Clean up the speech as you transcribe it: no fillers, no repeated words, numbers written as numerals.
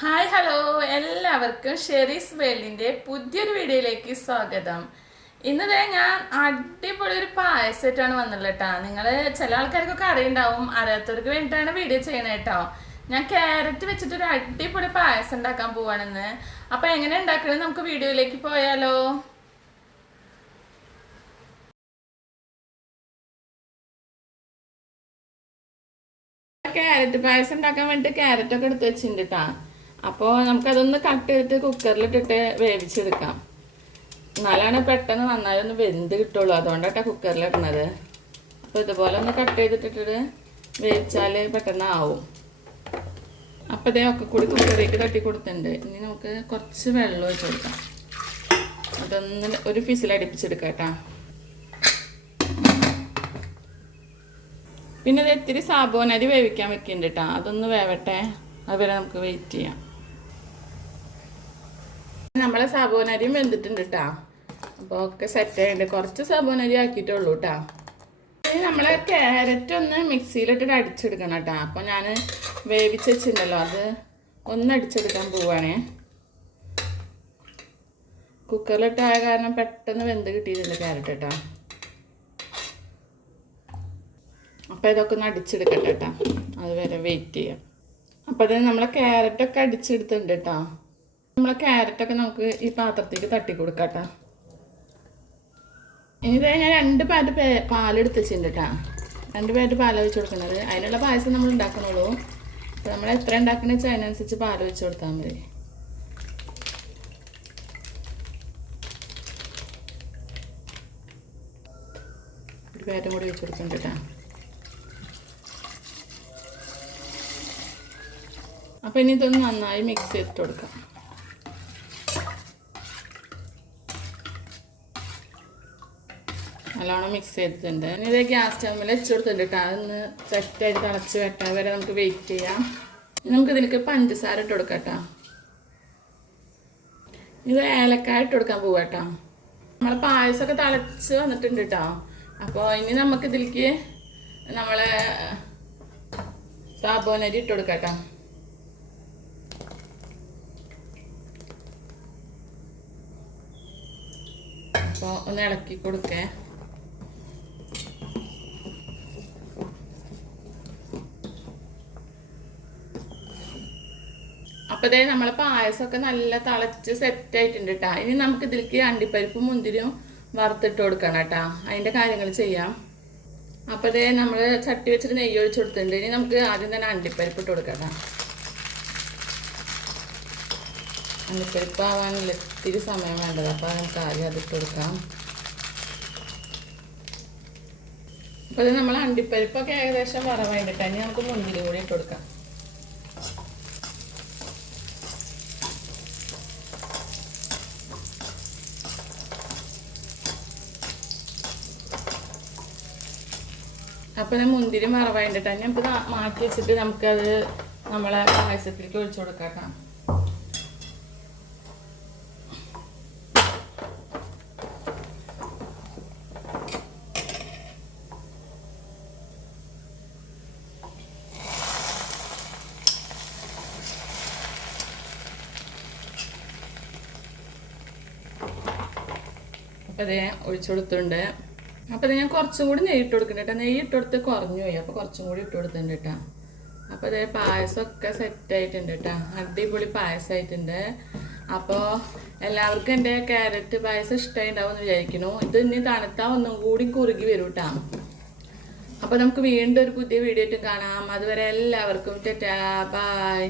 Hi hello എല്ലാവർക്കും Sherry's വേൾഡിൻ്റെ പുതിയൊരു വീഡിയോയിലേക്ക് സ്വാഗതം. ഇന്നതേ ഞാൻ അടിപൊളി ഒരു പായസമായിട്ടാണ് വന്നുള്ളത് കേട്ടോ. നിങ്ങൾ ചില ആൾക്കാർക്കൊക്കെ അറിയുണ്ടാവും, അറിയാത്തവർക്ക് വേണ്ടിയിട്ടാണ് വീഡിയോ ചെയ്യണത് കേട്ടോ. ഞാൻ ക്യാരറ്റ് വെച്ചിട്ടൊരു അടിപൊളി പായസം ഉണ്ടാക്കാൻ പോവാണെന്ന്. അപ്പോൾ എങ്ങനെ ഉണ്ടാക്കുന്നത് നമുക്ക് വീഡിയോയിലേക്ക് പോയാലോ? ക്യാരറ്റ് പായസം ഉണ്ടാക്കാൻ വേണ്ടിയിട്ട് ക്യാരറ്റൊക്കെ എടുത്ത് വെച്ചിട്ടുണ്ട് കേട്ടോ. അപ്പോൾ നമുക്കതൊന്ന് കട്ട് ചെയ്തിട്ട് കുക്കറിലിട്ടിട്ട് വേവിച്ചെടുക്കാം. എന്നാലാണ് പെട്ടെന്ന് നന്നായി ഒന്ന് വെന്ത് കിട്ടുള്ളൂ. അതുകൊണ്ടാണ് കുക്കറിലിടുന്നത്. അപ്പോൾ ഇതുപോലെ ഒന്ന് കട്ട് ചെയ്തിട്ടിട്ട് വേവിച്ചാൽ പെട്ടെന്ന് ആവും. അപ്പോൾ ഇതേ ഒക്കെ കൂടി കുക്കറിലേക്ക് തട്ടി കൊടുത്തിട്ടുണ്ട്. ഇനി നമുക്ക് കുറച്ച് വെള്ളം ഒഴിച്ച് കൊടുക്കാം. അതൊന്ന് ഒരു ഫിസിലടിപ്പിച്ചെടുക്കാം കേട്ടോ. പിന്നെ ഇത് ഇത്തിരി സാബുനരി വേവിക്കാൻ വെക്കുന്നുണ്ട് കേട്ടോ. അതൊന്ന് വേവട്ടെ, അതുവരെ നമുക്ക് വെയിറ്റ് ചെയ്യാം. നമ്മളെ സാബുനരിയും വെന്തിട്ടുണ്ട് കേട്ടോ. അപ്പോൾ ഒക്കെ സെറ്റ് ആയിട്ടുണ്ട്. കുറച്ച് സാബുനരി ആക്കിയിട്ടുള്ളൂ കേട്ടോ. ഇനി നമ്മളെ ക്യാരറ്റ് ഒന്ന് മിക്സിയിലിട്ടിട്ട് അടിച്ചെടുക്കണം കേട്ടോ. അപ്പോൾ ഞാൻ വേവിച്ച് വെച്ചിട്ടുണ്ടല്ലോ, അത് ഒന്ന് അടിച്ചെടുക്കാൻ പോവുകയാണേ. കുക്കറിലിട്ടായ കാരണം പെട്ടെന്ന് വെന്ത് കിട്ടിയിട്ടുണ്ട് ക്യാരറ്റ് കേട്ടോ. അപ്പോൾ ഇതൊക്കെ ഒന്ന് അടിച്ചെടുക്കട്ടെ കേട്ടോ. അതുവരെ വെയിറ്റ് ചെയ്യാം. അപ്പോൾ അത് നമ്മളെ ക്യാരറ്റൊക്കെ അടിച്ചെടുത്തിട്ടുണ്ട് കേട്ടോ. നമ്മളെ ക്യാരറ്റൊക്കെ നമുക്ക് ഈ പാത്രത്തേക്ക് തട്ടി കൊടുക്കാം കേട്ടോ. ഇനി ഞാൻ 2 പാറ്റ് പാലെടുത്ത് വെച്ചിട്ടുണ്ട് കേട്ടോ. 2 പാറ്റ് പാൽ ഒഴിച്ച് കൊടുക്കുന്നത്. അതിനുള്ള പായസം നമ്മൾ ഉണ്ടാക്കണുള്ളൂ. അപ്പോൾ നമ്മൾ എത്ര ഉണ്ടാക്കണമെന്ന് വെച്ചാൽ അതിനനുസരിച്ച് പാൽ ഒഴിച്ച് കൊടുത്താൽ മതി. ഒരു പാറ്റും കൂടി ഒഴിച്ച് കൊടുക്കുന്നുണ്ട് കേട്ടോ. അപ്പോൾ ഇനി ഇതൊന്ന് നന്നായി മിക്സ് ചെയ്തിട്ട് കൊടുക്കാം. നല്ലോണം മിക്സ് ചെയ്തിട്ടുണ്ട്. ഇനി ഇത് ഗ്യാസ് സ്റ്റൗവിൽ വെച്ച് കൊടുത്തിട്ടുണ്ട് കേട്ടോ. അതൊന്ന് സെറ്റായിട്ട് തിളച്ച് വെട്ടാൻ വരെ നമുക്ക് വെയിറ്റ് ചെയ്യാം. നമുക്ക് ഇതിലേക്ക് പഞ്ചസാര ഇട്ട് കൊടുക്കാം കേട്ടോ. ഇത് ഏലക്കായ ഇട്ട് കൊടുക്കാൻ പോവാം കേട്ടോ. നമ്മളെ പായസമൊക്കെ തിളച്ച് വന്നിട്ടുണ്ട് കേട്ടോ. അപ്പോൾ ഇനി നമുക്കിതിലേക്ക് നമ്മളെ സാബുനരി ഇട്ട് കൊടുക്കാം കേട്ടോ. അപ്പോൾ ഒന്ന് ഇളക്കി കൊടുക്കേ. അപ്പോൾ ഇതേ നമ്മളെ പായസമൊക്കെ നല്ല തിളച്ച് സെറ്റായിട്ടുണ്ട് കേട്ടോ. ഇനി നമുക്ക് ഇതിലേക്ക് അണ്ടിപ്പരിപ്പും മുന്തിരിയും വറുത്തിട്ട് കൊടുക്കണം കേട്ടോ. അതിൻ്റെ കാര്യങ്ങൾ ചെയ്യാം. അപ്പോൾ ഇതേ നമ്മൾ ചട്ടി വെച്ചിട്ട് നെയ്യ് ഒഴിച്ച് കൊടുത്തിട്ടുണ്ട്. ഇനി നമുക്ക് ആദ്യം തന്നെ അണ്ടിപ്പരിപ്പ് ഇട്ട് കൊടുക്കാം കേട്ടോ. അണ്ടിപ്പരിപ്പ് ആവാനില്ല ഇത്തിരി സമയം വേണ്ടത്. അപ്പോൾ നമുക്ക് ആദ്യം അതിട്ട് കൊടുക്കാം. അപ്പോൾ ഇത് നമ്മൾ അണ്ടിപ്പരിപ്പൊക്കെ ഏകദേശം വറവായിട്ട് ഇനി നമുക്ക് മുന്തിരി കൂടി ഇട്ട് കൊടുക്കാം. അപ്പോൾ ഇത് മുന്തിരി വറവായിട്ട് നമുക്ക് മാറ്റി വെച്ചിട്ട് നമുക്കത് നമ്മളെ പായസത്തിലേക്ക് ഒഴിച്ചു കൊടുക്കാം കേട്ടോ. അപ്പോൾ അതേ ഒഴിച്ചു കൊടുത്തിട്ടുണ്ട്. അപ്പോൾ അത് ഞാൻ കുറച്ചും കൂടി നെയ്യ് ഇട്ട് കൊടുക്കുന്നുണ്ട് കേട്ടോ. നെയ്യ് ഇട്ട് കൊടുത്ത് കുറഞ്ഞു പോയി. അപ്പോൾ കുറച്ചും കൂടി ഇട്ട് കൊടുത്തിട്ടുണ്ട് കേട്ടോ. അപ്പോൾ അതേ പായസമൊക്കെ സെറ്റായിട്ടുണ്ട് കേട്ടോ. അടിപൊളി പായസമായിട്ടുണ്ട്. അപ്പോൾ എല്ലാവർക്കും എൻ്റെ ക്യാരറ്റ് പായസം ഇഷ്ടമായിട്ടുണ്ടാവും എന്ന് വിചാരിക്കുന്നു. ഇത് ഇനി തണുത്താൽ ഒന്നും കൂടി കുറുകി വരും കേട്ടോ. അപ്പോൾ നമുക്ക് വീണ്ടും ഒരു പുതിയ വീഡിയോ ആയിട്ട് കാണാം. അതുവരെ എല്ലാവർക്കും ടാറ്റാ ബൈ.